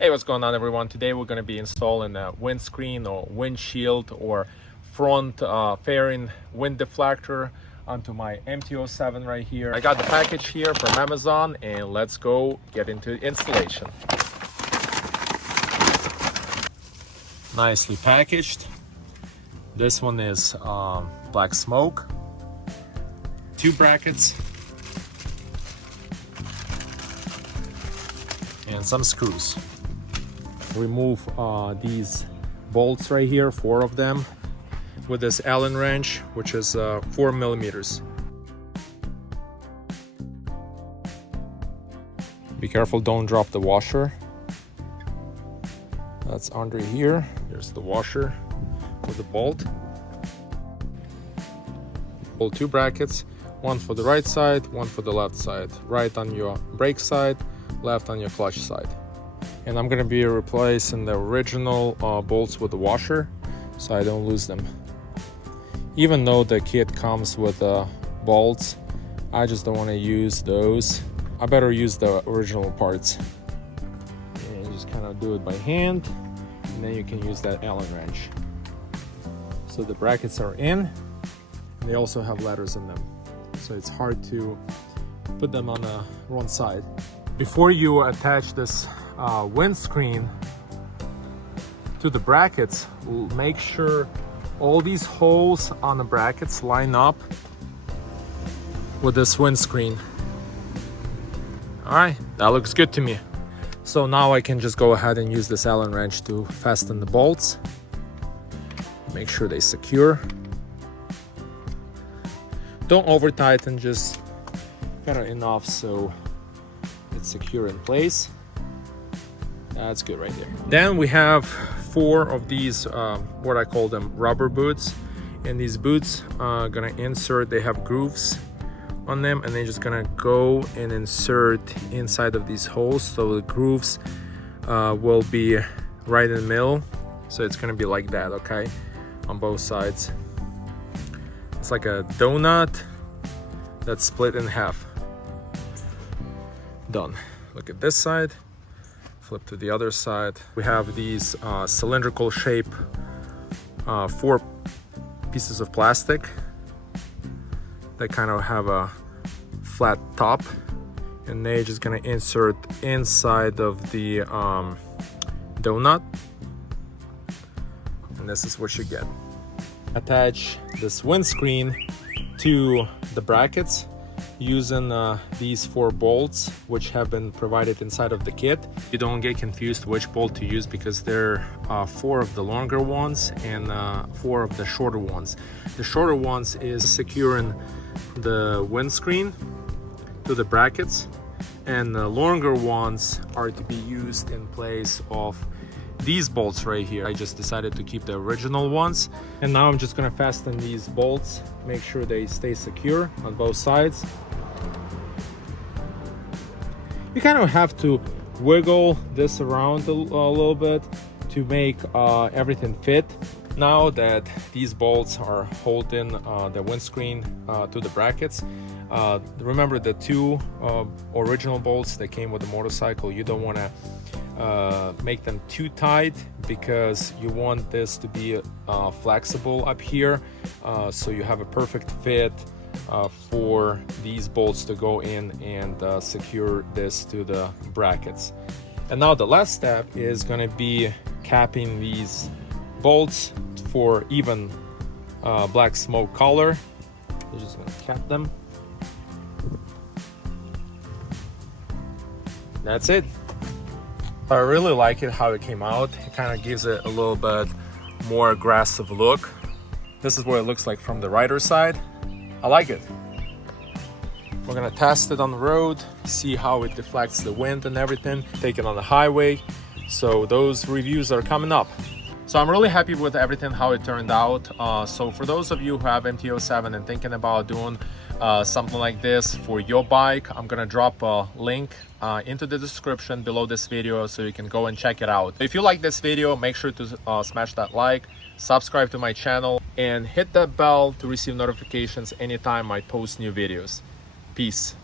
Hey, what's going on, everyone? Today we're going to be installing a windscreen or windshield or front fairing wind deflector onto my MT-07 right here. I got the package here from Amazon, and let's go get into installation. Nicely packaged. This one is black smoke, 2 brackets, and some screws. Remove these bolts right here, 4 of them, with this Allen wrench, which is 4 millimeters. Be careful, don't drop the washer. That's under here. There's the washer with the bolt. Pull 2 brackets, one for the right side, one for the left side. Right on your brake side, left on your clutch side. And I'm gonna be replacing the original bolts with the washer so I don't lose them. Even though the kit comes with bolts, I just don't want to use those. I better use the original parts. And you just kind of do it by hand, and then you can use that Allen wrench. So the brackets are in, and they also have letters in them, so it's hard to put them on the wrong side. Before you attach this windscreen to the brackets, make sure all these holes on the brackets line up with this windscreen. All right, that looks good to me. So now I can just go ahead and use this Allen wrench to fasten the bolts. Make sure they secure. Don't over tighten, just kind of enough so it's secure in place. That's good right there. Then we have 4 of these, what I call them, rubber boots. And these boots are gonna insert, they have grooves on them, and they're just gonna go and insert inside of these holes. So the grooves will be right in the middle. So it's gonna be like that, okay? On both sides. It's like a donut that's split in half. Done. Look at this side. Flip to the other side. We have these cylindrical shape 4 pieces of plastic that kind of have a flat top, and they're just gonna insert inside of the donut, and this is what you get. Attach this windscreen to the brackets using these 4 bolts, which have been provided inside of the kit. You don't get confused which bolt to use, because there are 4 of the longer ones and 4 of the shorter ones. The shorter ones is securing the windscreen to the brackets, and the longer ones are to be used in place of these bolts right here. I just decided to keep the original ones, and now I'm just gonna fasten these bolts, make sure they stay secure on both sides. You kind of have to wiggle this around a little bit to make everything fit. Now that these bolts are holding the windscreen to the brackets, remember the 2 original bolts that came with the motorcycle, you don't want to make them too tight, because you want this to be flexible up here, so you have a perfect fit for these bolts to go in and secure this to the brackets. And now the last step is going to be capping these bolts for even black smoke color. You're just going to cap them. That's it. I really like it how it came out. It kind of gives it a little bit more aggressive look. This is what it looks like from the rider side. I like it. We're gonna test it on the road, see how it deflects the wind and everything, take it on the highway. So those reviews are coming up. So I'm really happy with everything, how it turned out. So for those of you who have MT-07 and thinking about doing something like this for your bike, I'm gonna drop a link into the description below this video so you can go and check it out. If you like this video, make sure to smash that like, subscribe to my channel, and hit that bell to receive notifications anytime I post new videos. Peace.